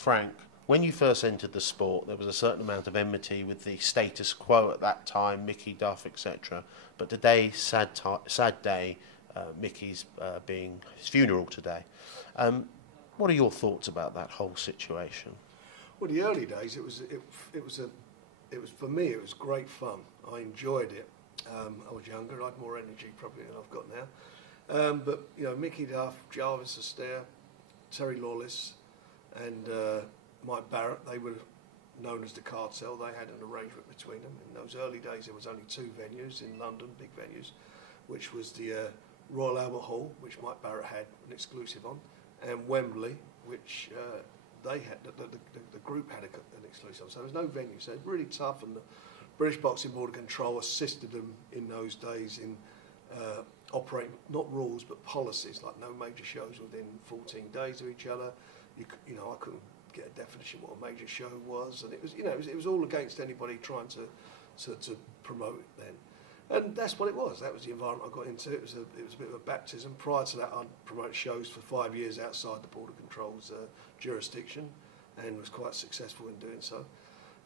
frank. When you first entered the sport, there was a certain amount of enmity with the status quo at that time, Micky Duff, etc. But today, sad day, Micky's being his funeral today. What are your thoughts about that whole situation? Well, the early days, it was for me, it was great fun. I enjoyed it. I was younger, I had more energy probably than I've got now. But you know, Micky Duff, Jarvis Astaire, Terry Lawless, and Mike Barrett, they were known as the Cartel. They had an arrangement between them. In those early days, there was only 2 venues in London, big venues, which was the Royal Albert Hall, which Mike Barrett had an exclusive on, and Wembley, which they had, the group had an exclusive on. So there was no venue. So it was really tough, and the British Boxing Board of Control assisted them in those days in operating, not rules, but policies, like no major shows within 14 days of each other. You know, I couldn't get a definition what a major show was, and it was, you know, it was all against anybody trying to promote it then, and that's what it was. That was the environment I got into. It was a bit of a baptism. Prior to that, I'd promoted shows for 5 years outside the Border Control's jurisdiction, and was quite successful in doing so.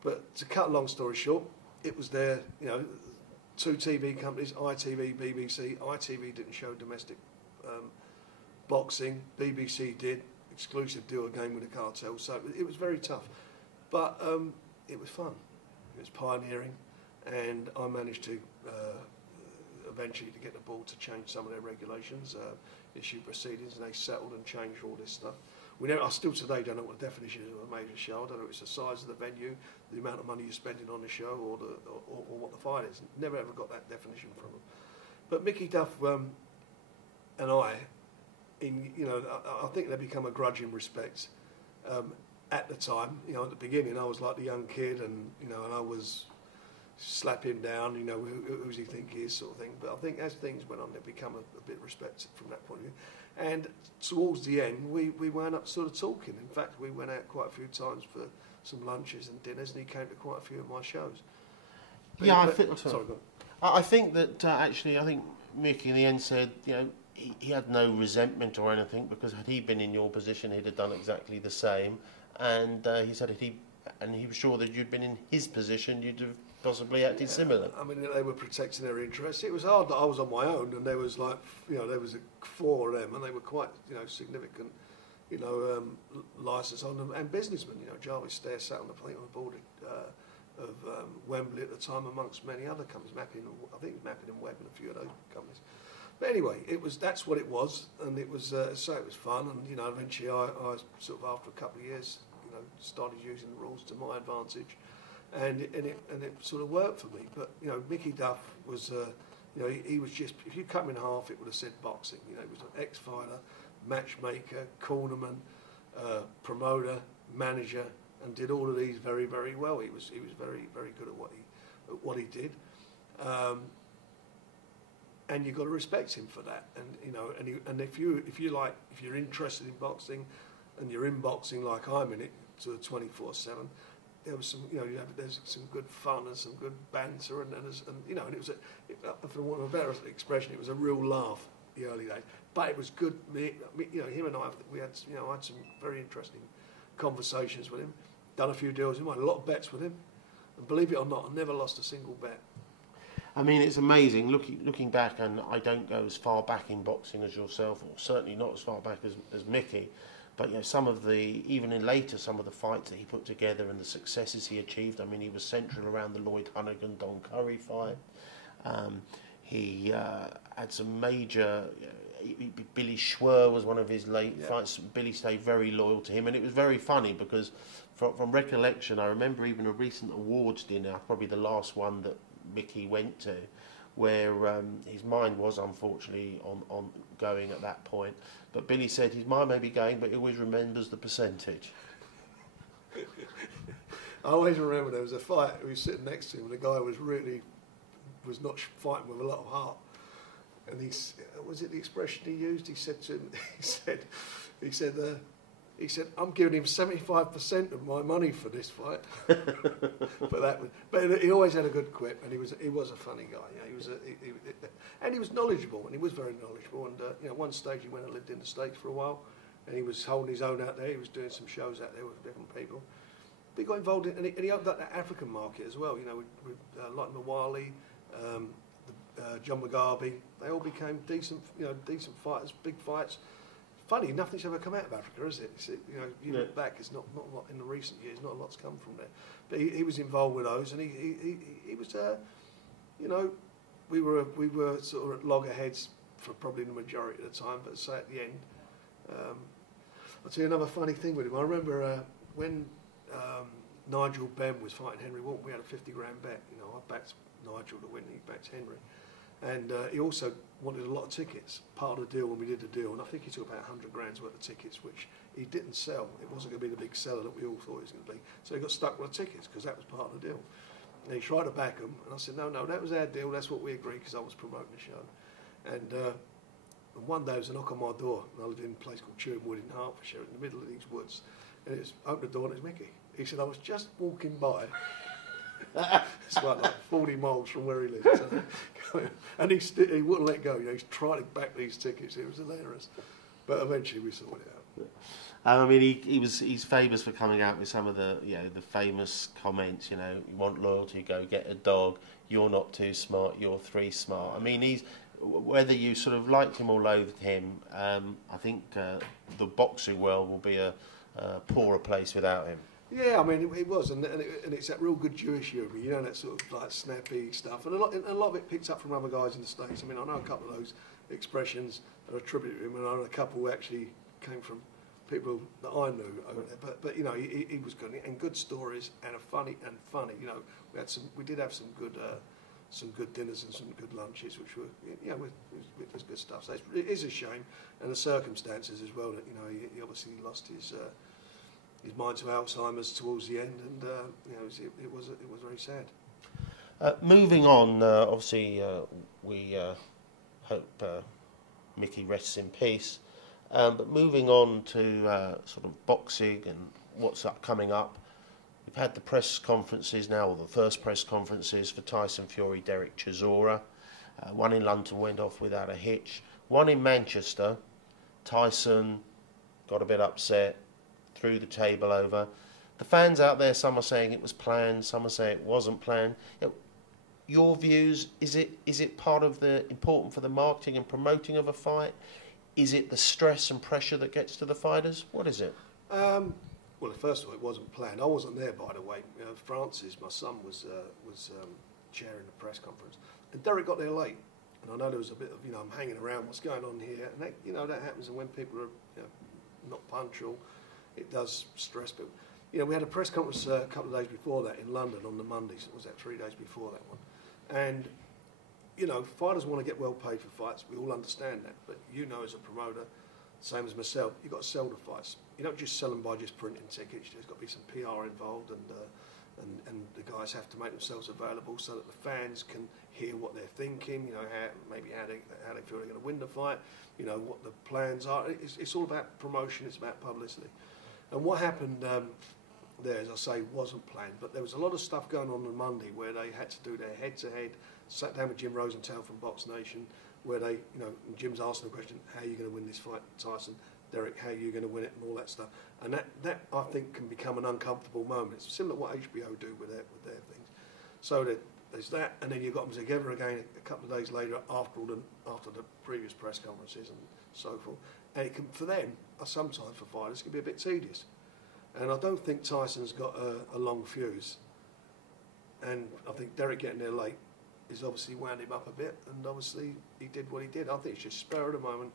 But to cut a long story short, it was there. You know, 2 TV companies, ITV, BBC. ITV didn't show domestic boxing. BBC did. Exclusive deal again with the Cartel, so it was very tough, but it was fun. It was pioneering, and I managed to eventually to get the board to change some of their regulations, issue proceedings, and they settled and changed all this stuff. I still today don't know what the definition is of a major show. I don't know if it's the size of the venue, the amount of money you're spending on the show, or what the fight is. Never ever got that definition from them. But Micky Duff and I, you know, I think they become a grudging respect. At the time, you know, at the beginning, I was like the young kid, and you know, and I was slap him down, you know, who's he think he is, sort of thing. But I think as things went on, they become a bit respected from that point of view. And towards the end, we wound up sort of talking. In fact, we went out quite a few times for some lunches and dinners, and he came to quite a few of my shows. Yeah, I think that actually, I think Micky in the end said, you know, he had no resentment or anything, because had he been in your position, he'd have done exactly the same. And he said he was sure that you'd been in his position, you'd have possibly acted similar. I mean, they were protecting their interests. It was hard that I was on my own, and there was like, you know, there was 4 of them, and they were quite, you know, significant, you know, license on them, and businessmen. You know, Jarvis Astaire sat on the board of Wembley at the time, amongst many other companies, I think it was Mappin and Webb and a few of those companies. But anyway, that's what it was, and it was so it was fun, and you know, eventually I sort of, after a couple of years, you know, started using the rules to my advantage, and it sort of worked for me. But you know, Micky Duff was, you know, he was just, if you cut him in half, it would have said boxing. You know, he was an ex-fighter, matchmaker, cornerman, promoter, manager, and did all of these very, very well. He was very, very good at what he did. And you've got to respect him for that, and you know, and if you're interested in boxing, and you're in boxing like I'm in it, sort of 24/7, there was some, you know, there's some good fun and some good banter, and you know, and it was for want of a better expression, it was a real laugh the early days. But it was good. You know, him and I had some very interesting conversations with him. Done a few deals with him, had a lot of bets with him, and believe it or not, I never lost a single bet. I mean, it's amazing looking back, and I don't go as far back in boxing as yourself, or certainly not as far back as Micky, but you know, some of the fights that he put together and the successes he achieved. I mean, he was central around the Lloyd Honeyghan Don Curry fight. He had some major. Billy Schwer was one of his late fights. Billy stayed very loyal to him, and it was very funny because from recollection, I remember even a recent awards dinner, probably the last one that Micky went to, where his mind was unfortunately on going at that point, but Billy said his mind may be going, but he always remembers the percentage. I always remember there was a fight, we were sitting next to him, and the guy was not fighting with a lot of heart, and was it the expression he used? He said to him, he said, "I'm giving him 75% of my money for this fight." but he always had a good quip, and he was a funny guy. You know, and he was knowledgeable, and he was very knowledgeable. And you know, one stage he went and lived in the States for a while, and he was holding his own out there. He was doing some shows out there with different people. But he got involved in, and he opened up that African market as well. You know, with like Mawali, John Mugabe, they all became decent fighters, big fights. Funny, nothing's ever come out of Africa, is it? You know, you look back, it's not a lot in the recent years. Not a lot's come from there. But he was involved with those, and he was, you know, we were sort of at loggerheads for probably the majority of the time. But say at the end, I'll tell you another funny thing with him. I remember when Nigel Benn was fighting Henry Walton, we had a 50 grand bet. You know, I backed Nigel to win, he backed Henry. And he also wanted a lot of tickets, part of the deal when we did the deal. And I think he took about 100 grand's worth of tickets, which he didn't sell. It wasn't going to be the big seller that we all thought it was going to be. So he got stuck with the tickets because that was part of the deal. And he tried to back them. And I said, no, that was our deal. That's what we agreed because I was promoting the show. And one day there was a knock on my door. And I lived in a place called Chewing Wood in Hertfordshire, in the middle of these woods. And it was, opened the door and it was Micky. He said, I was just walking by. It's like 40 miles from where he lives. And he wouldn't let go. You know, he's trying to back these tickets. It was hilarious. But eventually we sorted it out. I mean, he's famous for coming out with some of the the famous comments. You know, you want loyalty, go get a dog. You're not too smart. You're 3 smart. I mean, whether you sort of liked him or loathed him, I think the boxing world will be a poorer place without him. Yeah, I mean, it was, and it's that real good Jewish humour, you know, that sort of like snappy stuff, and a lot of it picked up from other guys in the States. I mean, I know a couple of those expressions are attributed to him, and I know a couple who actually came from people that I knew over there. But you know, he was good, and good stories, and funny. You know, we did have some good dinners and some good lunches, which were it was good stuff. So it is a shame, and the circumstances as well that he obviously lost his mind to Alzheimer's towards the end, and it was very sad. Moving on, obviously we hope Micky rests in peace. But moving on to sort of boxing and what's coming up, we've had the press conferences now, or the first press conferences for Tyson Fury, Derek Chisora. One in London went off without a hitch. One in Manchester, Tyson got a bit upset, threw the table over. The fans out there, some are saying it was planned, some are saying it wasn't planned. Your views, is it part of the important for the marketing and promoting of a fight? Is it the stress and pressure that gets to the fighters? What is it? Well, first of all, it wasn't planned. I wasn't there, by the way. Francis, my son, was chairing the press conference, and Derek got there late. And I know there was a bit of I'm hanging around. What's going on here? And that happens. And when people are not punctual, it does stress people. We had a press conference a couple of days before that in London on the Mondays. Was that 3 days before that one? And fighters want to get well paid for fights. We all understand that. But as a promoter, same as myself, you've got to sell the fights. You don't just sell them by just printing tickets. There's got to be some PR involved, and the guys have to make themselves available so that the fans can hear what they're thinking. How they feel they're going to win the fight. What the plans are. It's all about promotion. It's about publicity. And what happened there, as I say, wasn't planned. But there was a lot of stuff going on Monday where they had to do their head-to-head. Sat down with Jim Rosenthal from Box Nation, where they, Jim's asking the question, how are you going to win this fight, Tyson? Derek, how are you going to win it, and all that stuff. And that I think can become an uncomfortable moment. It's similar to what HBO do with their things. So there's that, and then you got them together again a couple of days later after the previous press conferences and so forth. And it can, for them, sometimes for fighters, it can be a bit tedious. And I don't think Tyson's got a long fuse. And I think Derek getting there late is obviously wound him up a bit, and obviously he did what he did. I think it's just spur of the moment.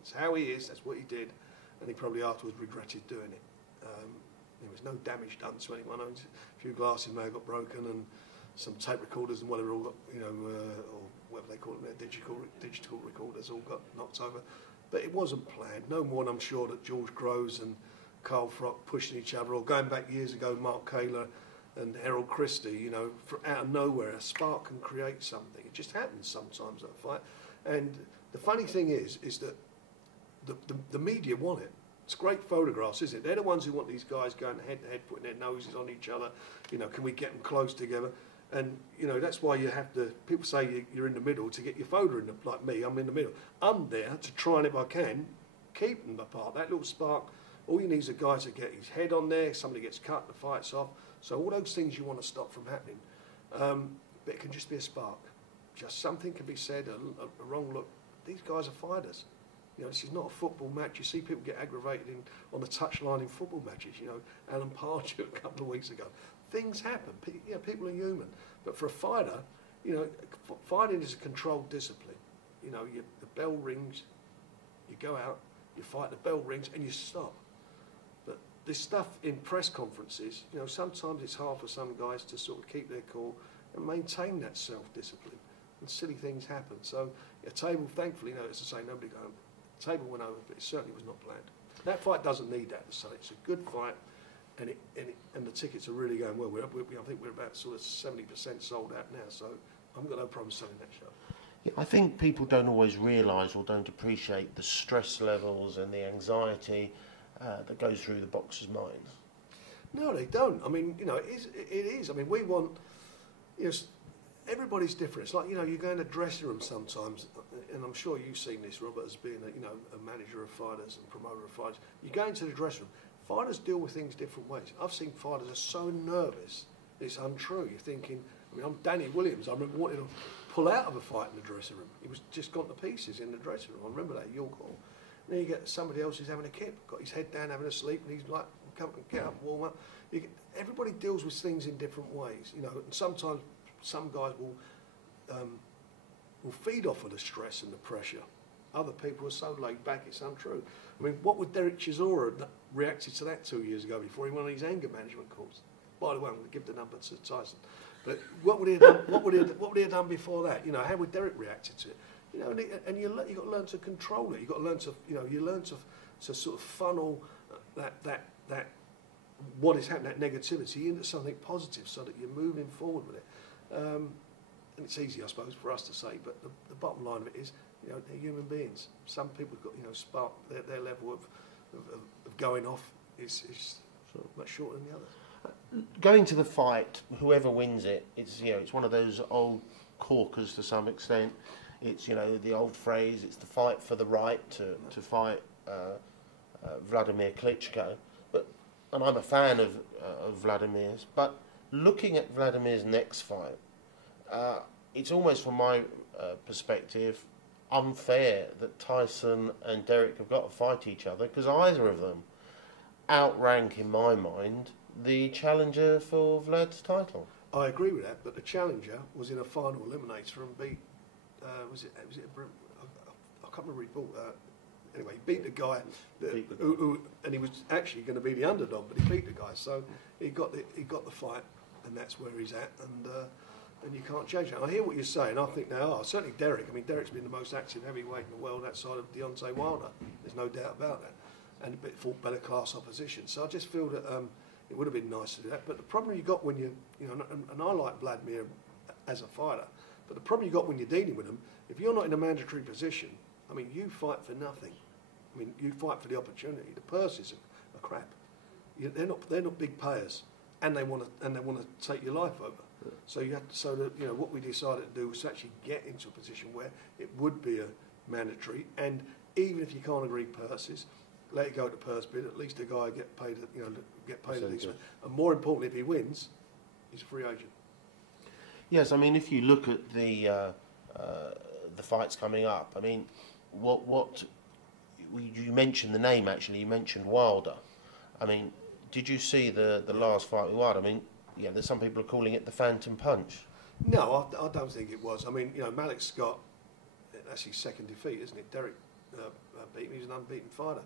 It's how he is, that's what he did, and he probably afterwards regretted doing it. There was no damage done to anyone. A few glasses may have got broken, and some tape recorders and whatever all got, or whatever they call them, their digital recorders all got knocked over. But it wasn't planned. No more than I'm sure that George Groves and Carl Frock pushing each other, or going back years ago, Mark Kaler and Errol Christie, out of nowhere, a spark can create something. It just happens sometimes, that fight. And the funny thing is that the media want it. It's great photographs, isn't it? They're the ones who want these guys going head-to-head, putting their noses on each other. Can we get them close together? And, that's why you have to, people say you're in the middle to get your photo in, like me, I'm in the middle. I'm there to try and, if I can, keep them apart. That little spark, all you need is a guy to get his head on there, somebody gets cut, the fight's off. So all those things you want to stop from happening. But it can just be a spark. Just something can be said, a wrong look. These guys are fighters. You know, this is not a football match. You see people get aggravated on the touchline in football matches. You know, Alan Pardew a couple of weeks ago. Things happen. You know, people are human. But for a fighter, you know, fighting is a controlled discipline. You know, the bell rings, you go out, you fight, the bell rings, and you stop. But this stuff in press conferences, you know, sometimes it's hard for some guys to sort of keep their cool and maintain that self-discipline. And silly things happen. So a table, thankfully, you know, as I say, nobody got home. The table went over, but it certainly was not planned. That fight doesn't need that to say. It's a good fight, and the tickets are really going well. I think we're about sort of 70% sold out now, so I've got no problem selling that show. Yeah, I think people don't always realise or don't appreciate the stress levels and the anxiety that goes through the boxer's mind. No, they don't. I mean, you know, it is. I mean, we want, you know, everybody's different. It's like, you know, you go in a dressing room sometimes, and I'm sure you've seen this, Robert, as being a manager of fighters and promoter of fighters. You go into the dressing room, fighters deal with things different ways. I've seen fighters are so nervous, it's untrue. You're thinking, I mean, I'm Danny Williams. I remember wanting to pull out of a fight in the dressing room. He was just gone to pieces in the dressing room. I remember that, York Hall. And then you get somebody else who's having a kip, got his head down, having a sleep, and he's like, come get up, warm up. Everybody deals with things in different ways, you know, and sometimes some guys will feed off of the stress and the pressure. Other people are so laid back, it's untrue. I mean, what would Derek Chisora have reacted to that 2 years ago before he won his anger management course? By the way, I'm going to give the number to Tyson. But what would he have done? What would he have done before that? You know, how would Derek reacted to it? You know, and you got to learn to control it. You got to learn to, you know, you learn to sort of funnel that what is happening, that negativity, into something positive, so that you're moving forward with it. And it's easy, I suppose, for us to say, but the bottom line of it is, you know, they're human beings. Some people have got, you know, spark, their level of going off is sort of much shorter than the others. Going to the fight, whoever wins it, it's, you know, it's one of those old corkers to some extent. It's, you know, the old phrase, it's the fight for the right to fight Vladimir Klitschko. And I'm a fan of Vladimir's, but looking at Vladimir's next fight, it's almost, from my perspective, unfair that Tyson and Derek have got to fight each other, because either of them outrank, in my mind, the challenger for Vlad's title. I agree with that, but the challenger was in a final eliminator and beat, was it I can't remember who he beat. Anyway, he beat the guy who and he was actually going to be the underdog, but he beat the guy, so he got the fight, and that's where he's at, and you can't change that. I hear what you're saying. I think they are. Certainly Derek. I mean, Derek's been the most active heavyweight in the world outside of Deontay Wilder. There's no doubt about that, and fought better class opposition. So I just feel that it would have been nice to do that. But the problem you got when you know, and I like Vladimir as a fighter, but the problem you got when you're dealing with him, if you're not in a mandatory position, I mean, you fight for nothing. I mean, you fight for the opportunity. The purses are crap. They're not big payers, and they want to take your life over. Yeah. So you have to, so that, you know, what we decided to do was to actually get into a position where it would be a mandatory, and even if you can't agree purses, let it go to purse bid. At least the guy get paid. You know, get paid at least. And more importantly, if he wins, he's a free agent. Yes, I mean, if you look at the fights coming up, I mean, you mentioned the name, actually. You mentioned Wilder. I mean, did you see the last fight with Wilder? I mean, yeah, there's some people are calling it the Phantom Punch. No, I don't think it was. I mean, you know, Malik Scott, that's his second defeat, isn't it? Derek beat him. He's an unbeaten fighter.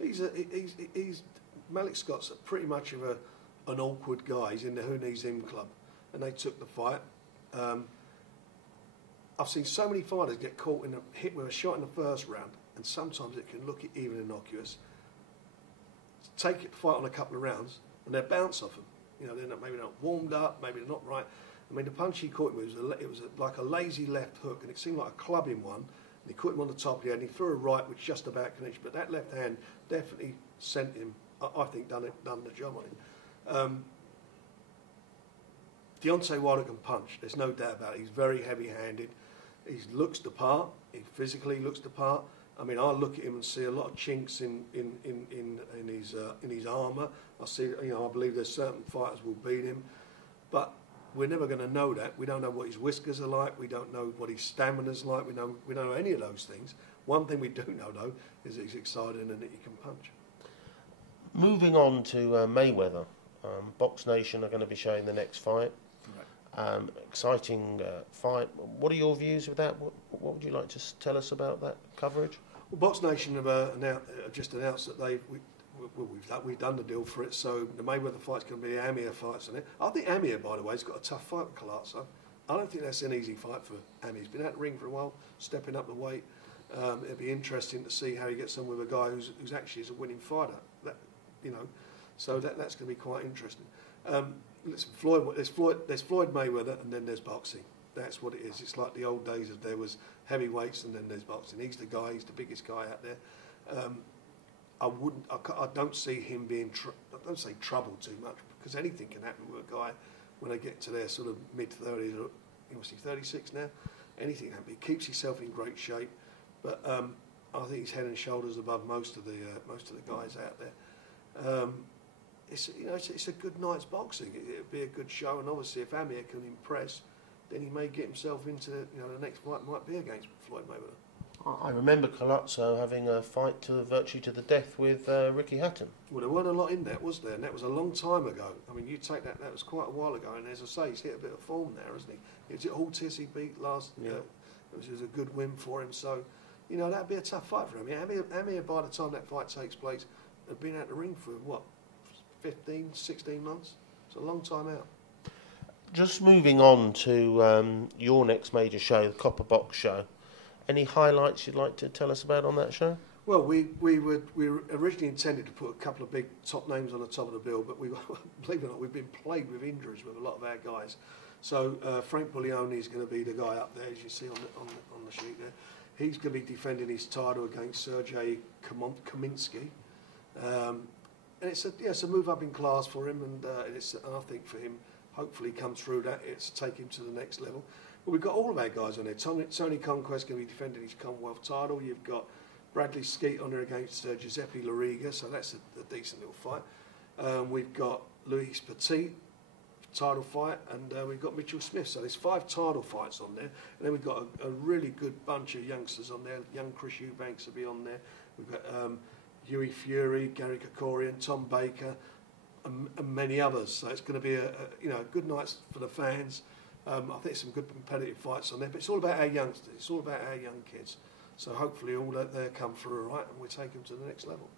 He's Malik Scott's pretty much of an awkward guy. He's in the Who Needs Him club, and they took the fight. I've seen so many fighters get caught hit with a shot in the first round, and sometimes it can look even innocuous. Take it, fight on a couple of rounds, and they bounce off them. You know, maybe they're not warmed up, maybe they're not right. I mean, the punch he caught him with was like a lazy left hook, and it seemed like a clubbing one. And he caught him on the top of the head, and he threw a right which just about connected. But that left hand definitely sent him. I think done the job on him. Deontay Wilder can punch. There's no doubt about it. He's very heavy-handed. He looks the part. He physically looks the part. I mean, I look at him and see a lot of chinks in his armour. I see, you know, I believe there's certain fighters will beat him, but we're never going to know that. We don't know what his whiskers are like. We don't know what his stamina's like. We don't know any of those things. One thing we do know, though, is that he's exciting and that he can punch. Moving on to Mayweather, Box Nation are going to be showing the next fight. Right. Exciting fight. What are your views of that? What would you like to tell us about that coverage? Well, Box Nation have just announced that we've done the deal for it. So the Mayweather fight's going to be Amir fights on it. I think Amir, by the way, has got a tough fight with Collazo. I don't think that's an easy fight for Amir. He's been out the ring for a while, stepping up the weight. It'll be interesting to see how he gets on with a guy who's actually is a winning fighter. You know, so that's going to be quite interesting. There's Floyd Mayweather, and then there's boxing. That's what it is. It's like the old days of there was heavyweights and then there's boxing. He's the guy. He's the biggest guy out there. I don't see him being. I don't say trouble too much, because anything can happen with a guy when they get to their sort of mid-30s. Or, what's he, 36 now? Anything can happen. He keeps himself in great shape, but I think he's head and shoulders above most of the guys out there. It's a good night's boxing. It'll be a good show, and obviously if Amir can impress, then he may get himself into, you know, the next fight might be against Floyd Mayweather. I remember Collazo having a fight virtually to the death with Ricky Hatton. Well, there weren't a lot in that, was there? And that was a long time ago. I mean, you take that was quite a while ago, and as I say, he's hit a bit of form now, hasn't he? Is it Ortiz he beat last? Yeah. It was a good win for him. So, you know, that'd be a tough fight for him. Amir, by the time that fight takes place, had been out the ring for, what, 15, 16 months? It's a long time out. Just moving on to your next major show, the Copper Box show. Any highlights you'd like to tell us about on that show? Well, we originally intended to put a couple of big top names on the top of the bill, but believe it or not, we've been plagued with injuries with a lot of our guys. So Frank Buglioni is going to be the guy up there, as you see on the sheet there. He's going to be defending his title against Sergey Kaminsky. And it's a move up in class for him, and I think for him, hopefully come through that, it's take him to the next level. But we've got all of our guys on there. Tony Conquest going to be defending his Commonwealth title. You've got Bradley Skeet on there against Giuseppe Lariga, so that's a decent little fight. We've got Luis Petit, title fight, and we've got Mitchell Smith. So there's 5 title fights on there. And then we've got a really good bunch of youngsters on there. Young Chris Eubanks will be on there. We've got Huey Fury, Gary Kokorian, Tom Baker, and many others. So it's going to be a good night for the fans. I think some good competitive fights on there, but it's all about our youngsters. It's all about our young kids. So hopefully all that there come through all right, and we take them to the next level.